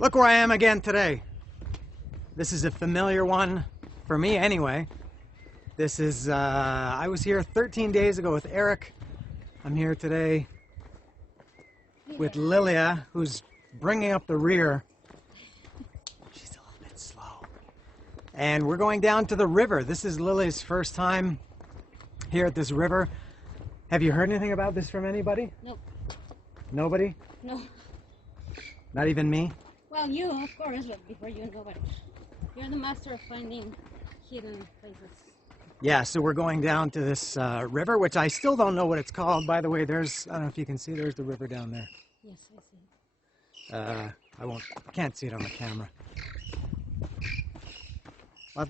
Look where I am again today. This is a familiar one for me anyway. This is, I was here 13 days ago with Eric. I'm here today with Lilia, who's bringing up the rear. She's a little bit slow. And we're going down to the river. This is Lilia's first time here at this river. Have you heard anything about this from anybody? Nope. Nobody? No. Not even me? Well, you, of course, but before you, nobody. You're the master of finding hidden places. Yeah, so we're going down to this river, which I still don't know what it's called. By the way, there's, I don't know if you can see, there's the river down there. Yes, I see. I can't see it on the camera.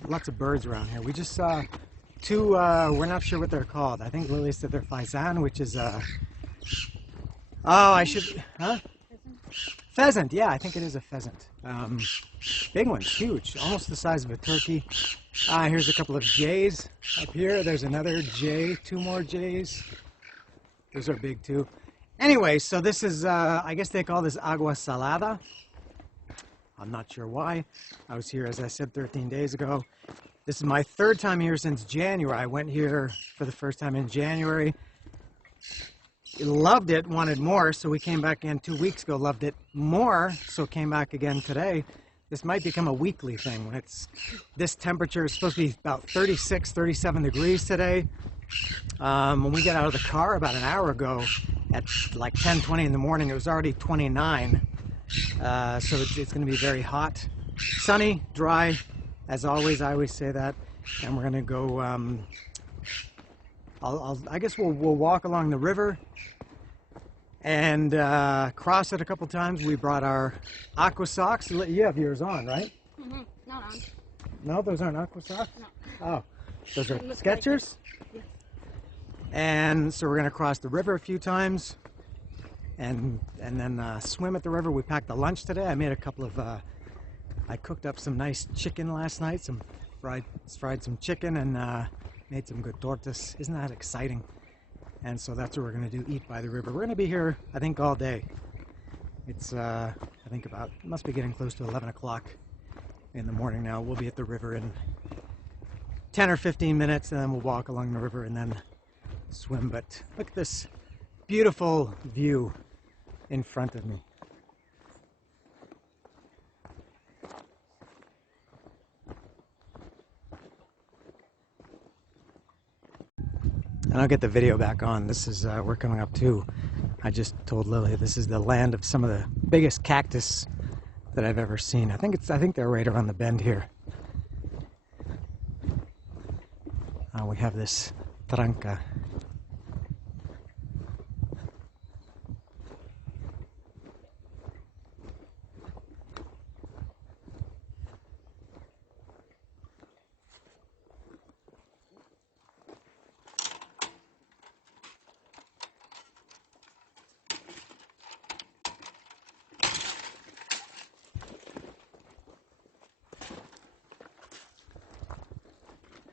Lots of birds around here. We just saw two, we're not sure what they're called. I think Lily said they're faisan, which is, oh, I should, huh? Pheasant, yeah, I think it is a pheasant. Big one, huge, almost the size of a turkey. Here's a couple of jays up here. There's another jay, two more jays. Those are big too. Anyway, so this is, I guess they call this Agua Salada. I'm not sure why. I was here, as I said, 13 days ago. This is my third time here since January. I went here for the first time in January. Loved it, wanted more, so we came back in 2 weeks ago. Loved it more, so came back again today. This might become a weekly thing. When it's this temperature is supposed to be about 36, 37 degrees today. When we got out of the car about an hour ago at like 10:20 in the morning, it was already 29. So it's going to be very hot, sunny, dry, as always. I always say that. And we're going to go. I guess we'll walk along the river and cross it a couple times. We brought our aqua socks. You have yours on, right? Mm-hmm. Not on. No, those aren't aqua socks? No. Oh, those are Skechers? Yes. And so we're going to cross the river a few times and then swim at the river. We packed a lunch today. I made a couple of, I cooked up some nice chicken last night, fried some chicken and made some good tortas. Isn't that exciting? And so that's what we're going to do, eat by the river. We're going to be here, I think, all day. It's, I think it must be getting close to 11 o'clock in the morning now. We'll be at the river in 10 or 15 minutes, and then we'll walk along the river and then swim. But look at this beautiful view in front of me. And I'll get the video back on. This is, we're coming up to, I just told Lily, this is the land of some of the biggest cactus that I've ever seen. I think they're right around the bend here. We have this tranca.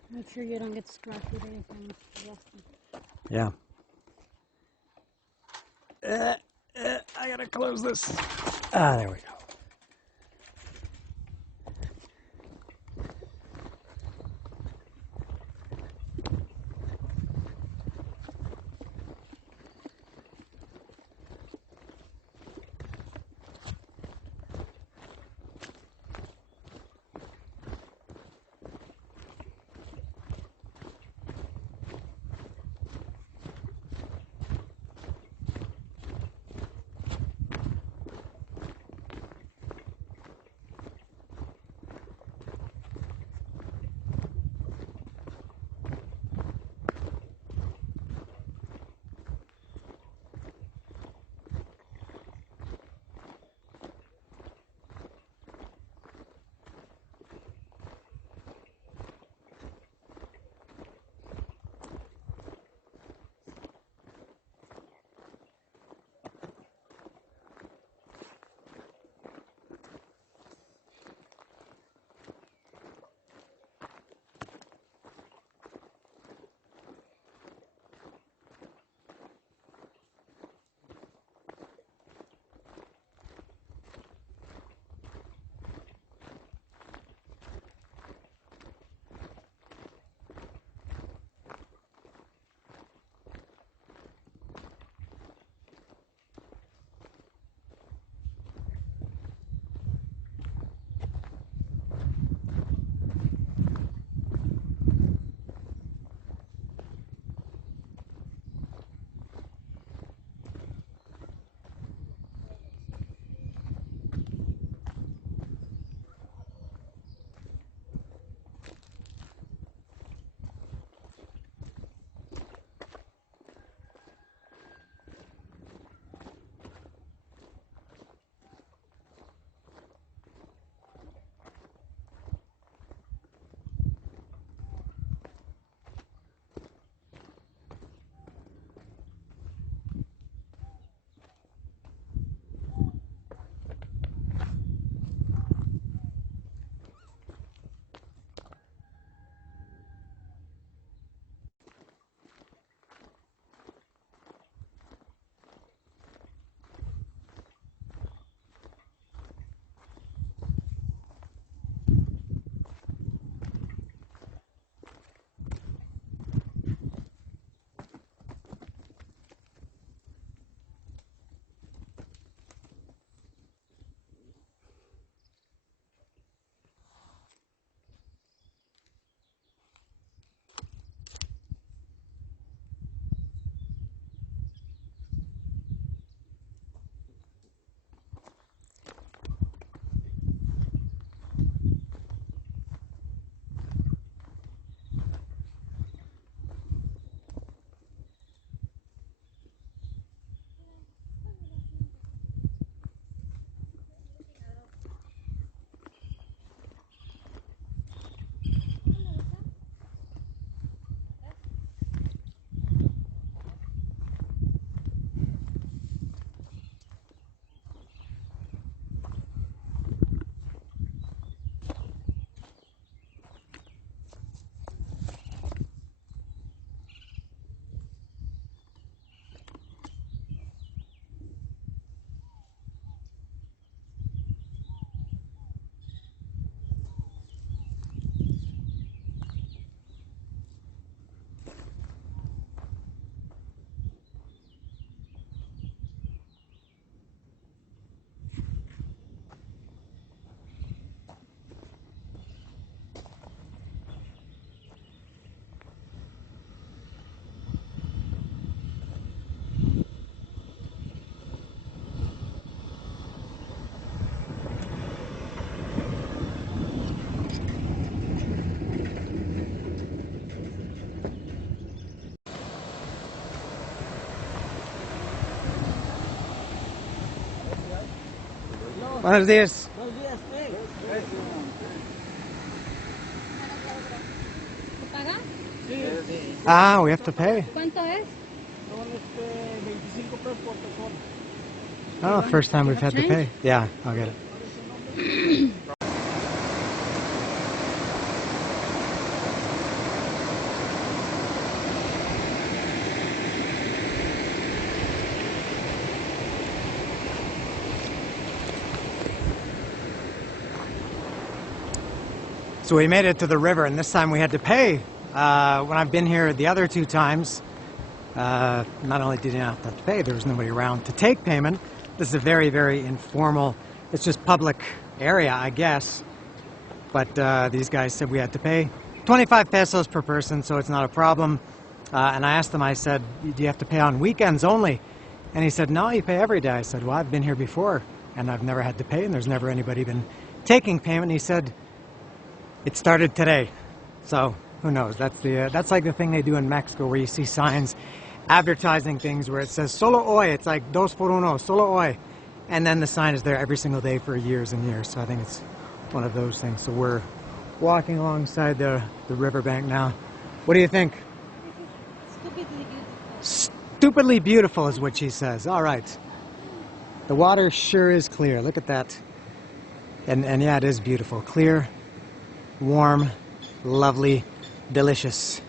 Make sure you don't get scratched with anything. Yeah. I gotta close this. There we go. Buenos días. ¿Se paga? Ah, we have to pay. ¿Cuánto es? Oh, first time we've had to pay. Yeah, I'll get it. So we made it to the river, and this time we had to pay. When I've been here the other two times, not only did you not have to pay, there was nobody around to take payment. This is a very, very informal, it's just public area, I guess. But these guys said we had to pay 25 pesos per person, so it's not a problem. And I asked them, I said, do you have to pay on weekends only? And he said, no, you pay every day. I said, well, I've been here before, and I've never had to pay, and there's never anybody been taking payment. And he said, it started today. So who knows? That's like the thing they do in Mexico, where you see signs advertising things where it says solo hoy. It's like dos por uno, solo hoy, and then the sign is there every single day for years and years. So I think it's one of those things. So we're walking alongside the riverbank now. What do you think? Stupidly beautiful. Stupidly beautiful is what she says. All right. The water sure is clear. Look at that. And yeah, it is beautiful. Clear, warm, lovely, delicious.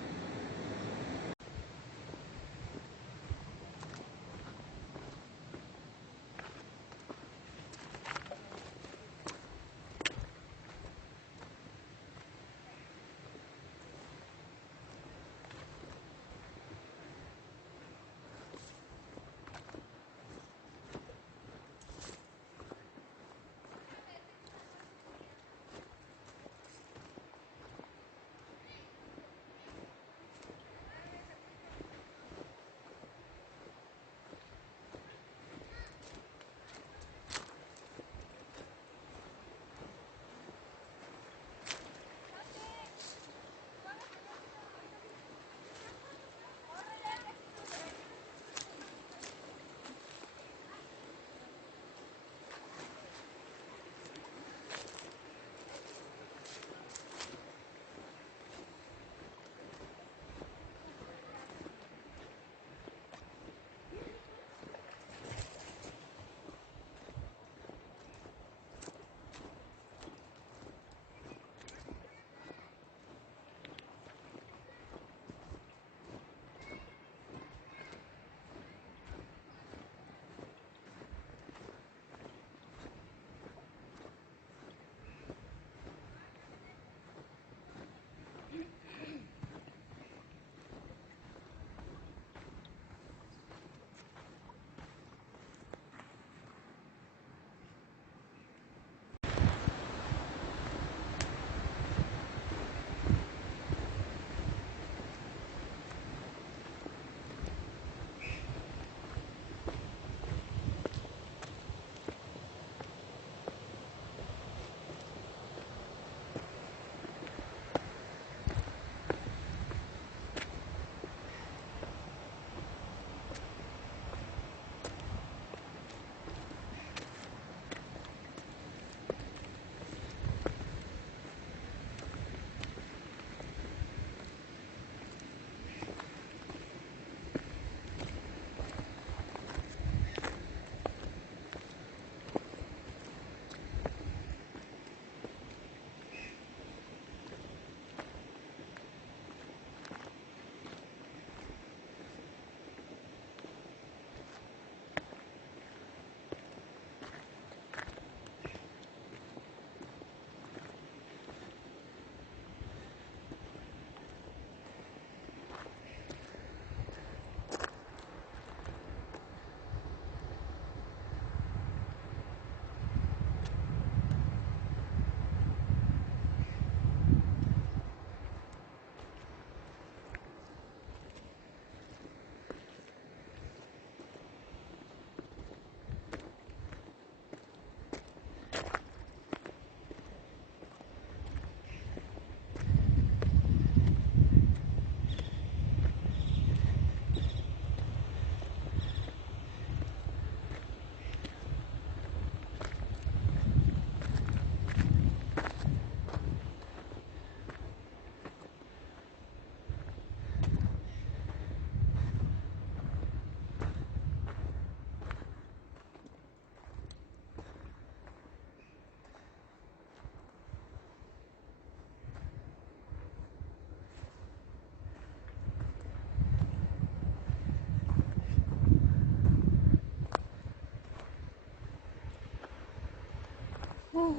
Oh.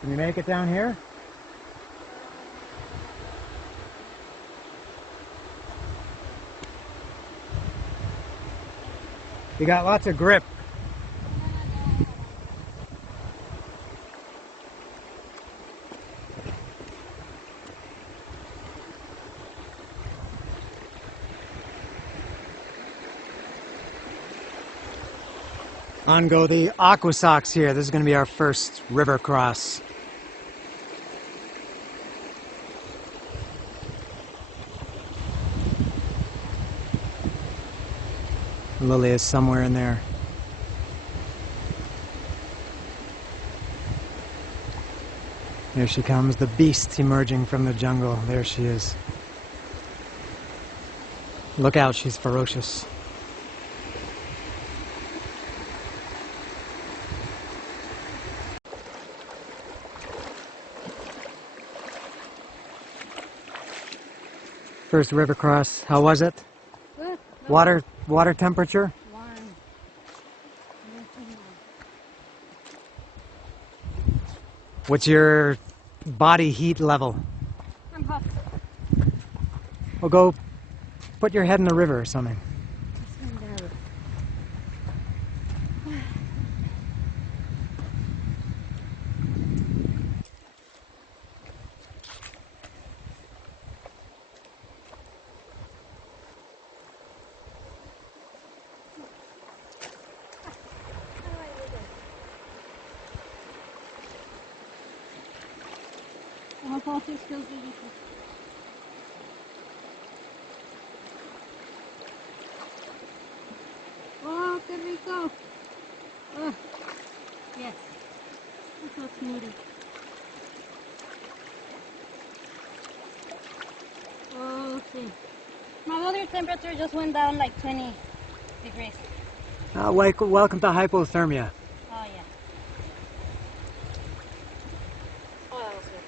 Can you make it down here? You got lots of grip. On go the Aqua Socks here. This is going to be our first river cross. Lily is somewhere in there. Here she comes, the beast emerging from the jungle. There she is. Look out, she's ferocious. First river cross, how was it? Good. Water temperature? Warm. What's your body heat level? I'm hot. Well, go put your head in the river or something. Oh, qué rico. Oh, yes. That's so smoothie. Oh, see. My water temperature just went down like 20 degrees. Welcome to hypothermia. Oh, yeah. Oh, that was good.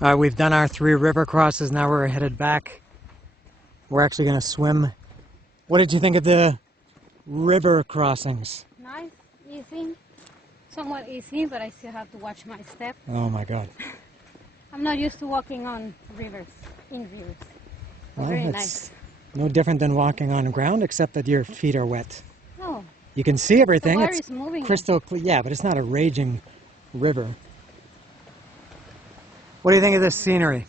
We've done our 3 river crosses. Now we're headed back. We're actually going to swim. What did you think of the river crossings? Nice, easy, somewhat easy, but I still have to watch my step. Oh my God. I'm not used to walking on rivers, in rivers. Well, Very it's nice. no different than walking on ground, except that your feet are wet. Oh, You can see everything. the water It's is moving. crystal clear. Yeah, but it's not a raging river. What do you think of this scenery?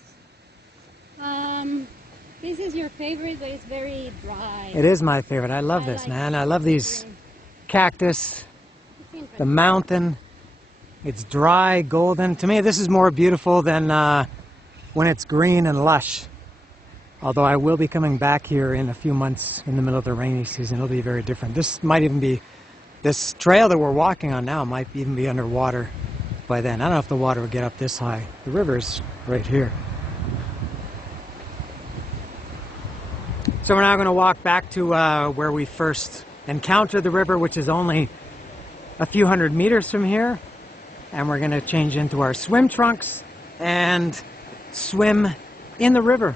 This is your favorite, but it's very dry. It is my favorite. I love this, like man. I love these green. cactus, It's the interesting. mountain. It's dry, golden. To me, this is more beautiful than when it's green and lush. Although I will be coming back here in a few months in the middle of the rainy season. It'll be very different. This might even be, this trail that we're walking on now might even be underwater by then. I don't know if the water will get up this high. The river's right here. So we're now going to walk back to where we first encountered the river, which is only a few hundred meters from here. And we're going to change into our swim trunks and swim in the river.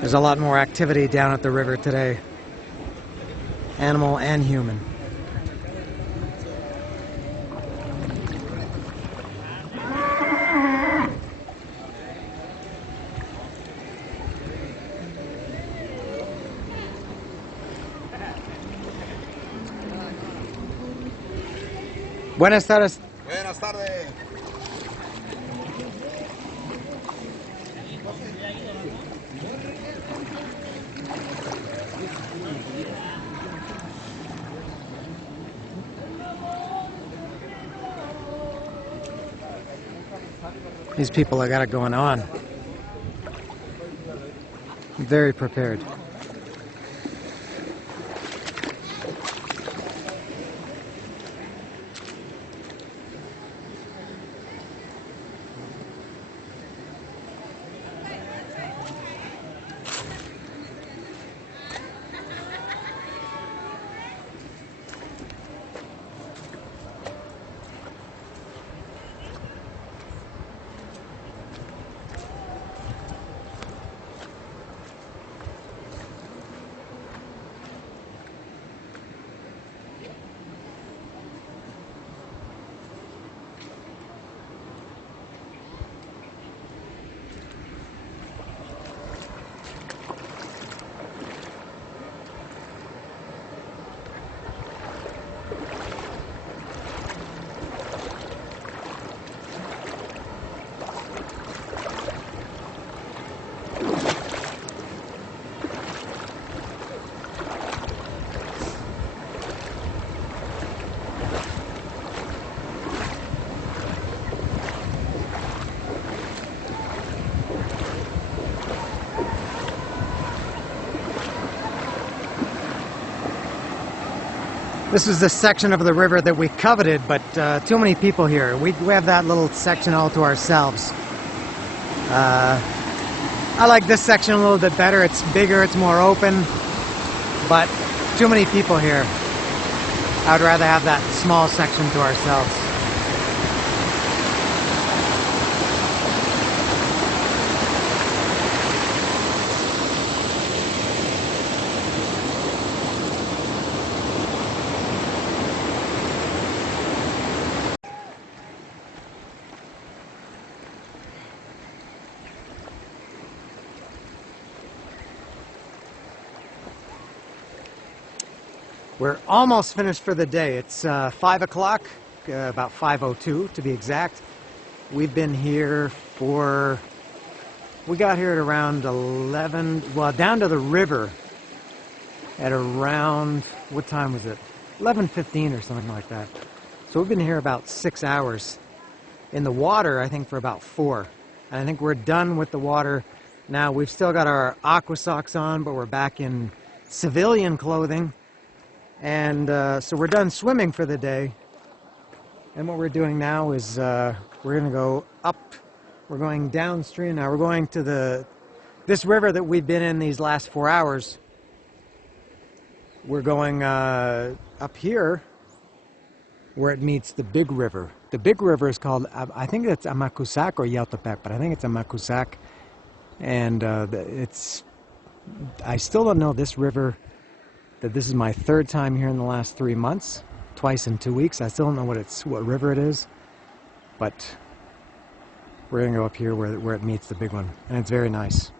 There's a lot more activity down at the river today, animal and human. Buenas tardes. Buenas tardes. These people have got it going on. Very prepared. This is the section of the river that we coveted, but too many people here. We have that little section all to ourselves. I like this section a little bit better. It's bigger, it's more open, but too many people here. I would rather have that small section to ourselves. We're almost finished for the day. It's 5 o'clock, about 5:02 to be exact. We've been here we got here at around 11, well, down to the river at around, what time was it? 11:15 or something like that. So we've been here about 6 hours. In the water, I think for about 4. And I think we're done with the water now. We've still got our aqua socks on, but we're back in civilian clothing. And so we're done swimming for the day. And what we're doing now is we're going to go up. We're going downstream now. We're going to this river that we've been in these last 4 hours. We're going up here where it meets the big river. The big river is called, I think it's Amacuzac or Yautepec, but I think it's Amacuzac. And I still don't know this river. That this is my 3rd time here in the last 3 months, twice in 2 weeks. I still don't know what river it is, but we're gonna go up here where it meets the big one, and it's very nice.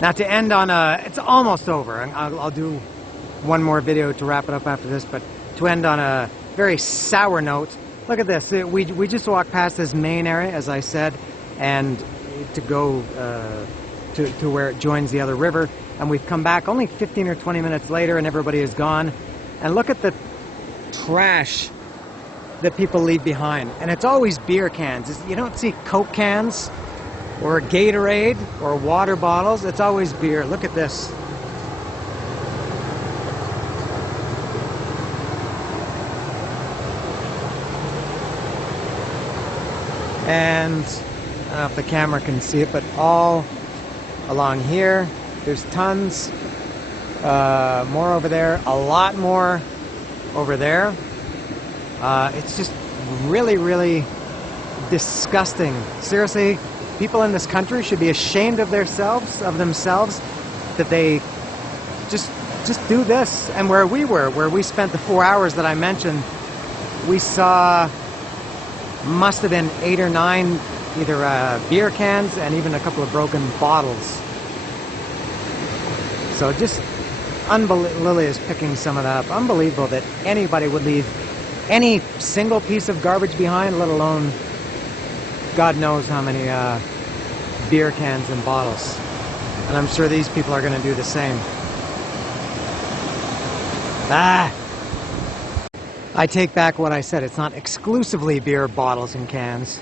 Now to end on a, it's almost over. I'll do one more video to wrap it up after this, but to end on a very sour note, look at this. We just walked past this main area, as I said, and to go to where it joins the other river, and we've come back only 15 or 20 minutes later and everybody is gone. And look at the trash that people leave behind, and it's always beer cans. You don't see Coke cans or Gatorade or water bottles. It's always beer. Look at this. And I don't know if the camera can see it, but all along here there's tons, more over there, a lot more over there. It's just really, really disgusting. Seriously, people in this country should be ashamed of themselves that they just do this. And where we spent the 4 hours that I mentioned, we saw, must have been 8 or 9 either beer cans and even a couple of broken bottles. So just unbelievable. Lily is picking some of that up. Unbelievable that anybody would leave any single piece of garbage behind, let alone God knows how many beer cans and bottles. And I'm sure these people are going to do the same. I take back what I said. It's not exclusively beer bottles and cans,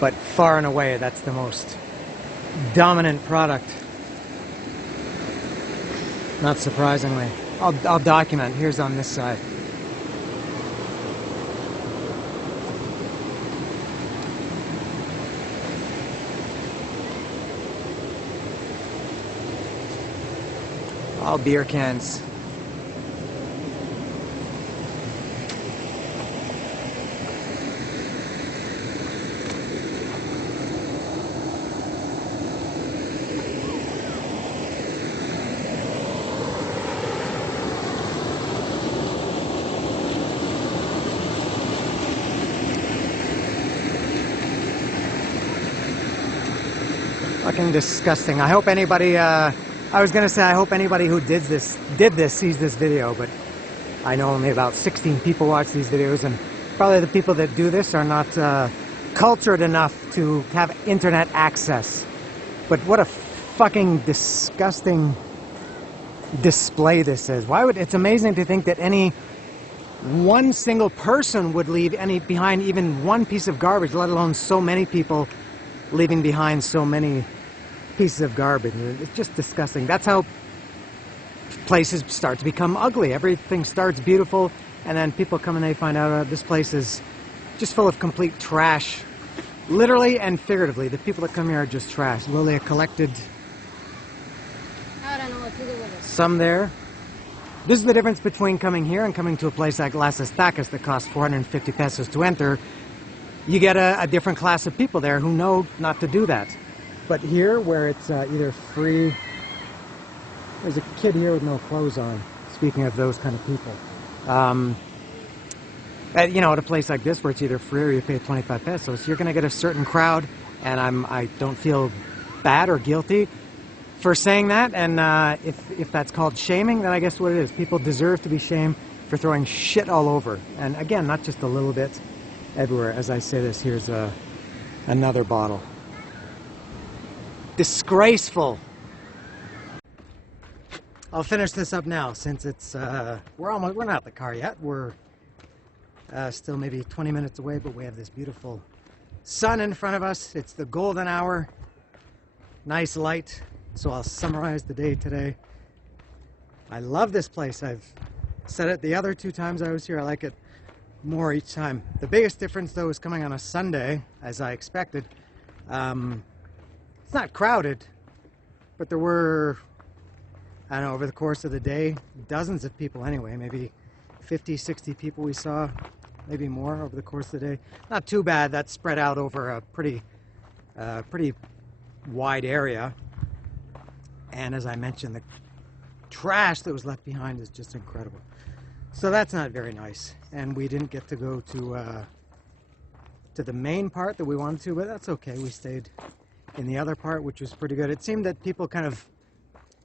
but far and away that's the most dominant product. Not surprisingly. I'll document. Here's on this side. All beer cans. Fucking disgusting. I hope anybody, I was gonna say I hope anybody who did this sees this video, but I know only about 16 people watch these videos, and probably the people that do this are not cultured enough to have internet access. But what a fucking disgusting display this is. Why would, it's amazing to think that any one single person would leave behind even one piece of garbage, let alone so many people leaving behind so many pieces of garbage. It's just disgusting. That's how places start to become ugly. Everything starts beautiful, and then people come and they find out this place is just full of complete trash. Literally and figuratively, the people that come here are just trash. Lilia collected I don't know what to do with it. some there. This is the difference between coming here and coming to a place like Las Estacas that costs 450 pesos to enter. You get a different class of people there who know not to do that. But here, where it's either free, there's a kid here with no clothes on, speaking of those kind of people. You know, at a place like this where it's either free or you pay 25 pesos, you're going to get a certain crowd, and I don't feel bad or guilty for saying that. And if that's called shaming, then I guess what it is. People deserve to be shamed for throwing shit all over. And again, not just a little bit, everywhere. As I say this, here's another bottle. Disgraceful. I'll finish this up now since it's we're not at the car yet. We're still maybe 20 minutes away, but we have this beautiful sun in front of us. It's the golden hour. Nice light. So I'll summarize the day today. I love this place. I've said it the other 2 times I was here. I like it more each time. The biggest difference though is coming on a Sunday, as I expected. It's not crowded, but there were, I don't know, over the course of the day, dozens of people anyway, maybe 50, 60 people we saw, maybe more over the course of the day. Not too bad. That's spread out over a pretty wide area. And as I mentioned, the trash that was left behind is just incredible. So that's not very nice. And we didn't get to go to the main part that we wanted to, but that's okay. We stayed in the other part, which was pretty good. It seemed that people kind of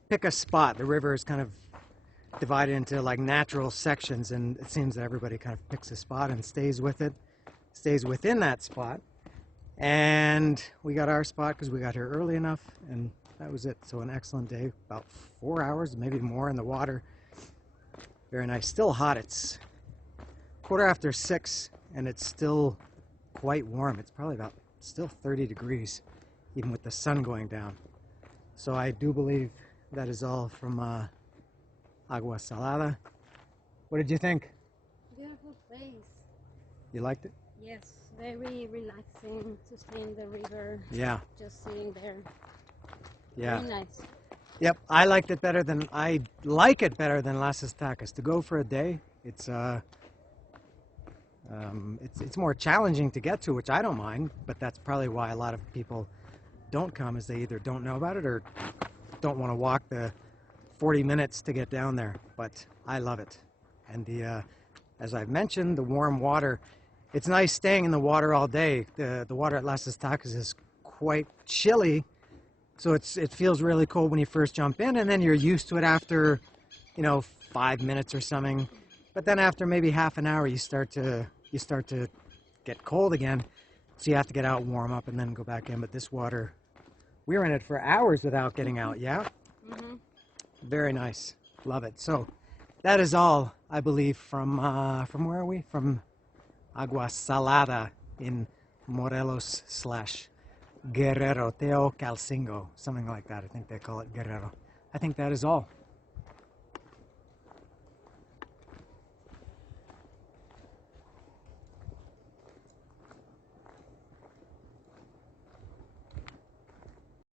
pick a spot. The river is kind of divided into like natural sections, and it seems that everybody kind of picks a spot and stays with it, stays within that spot. And we got our spot because we got here early enough, and that was it. So an excellent day, about 4 hours, maybe more in the water. Very nice. Still hot. It's 6:15, and it's still quite warm. It's probably about still 30 degrees, even with the sun going down. So I do believe that is all from Agua Salada. What did you think? Beautiful place. You liked it? Yes, very relaxing to stay in the river. Yeah. Just sitting there. Yeah. Very nice. Yep, I like it better than Las Estacas. To go for a day, it's more challenging to get to, which I don't mind, but that's probably why a lot of people don't come, is they either don't know about it or don't want to walk the 40 minutes to get down there. But I love it. And as I've mentioned, the warm water, it's nice staying in the water all day. The water at Las Estacas is quite chilly, so it feels really cold when you first jump in, and then you're used to it after, 5 minutes or something. But then after maybe half an hour, you start to get cold again, so you have to get out, warm up, and then go back in. But this water, we were in it for hours without getting out. Yeah. Mm-hmm. Very nice. Love it. So that is all, I believe, from where are we? From Agua Salada in Morelos / Guerrero, Teocalcingo, something like that. I think they call it Guerrero. I think that is all.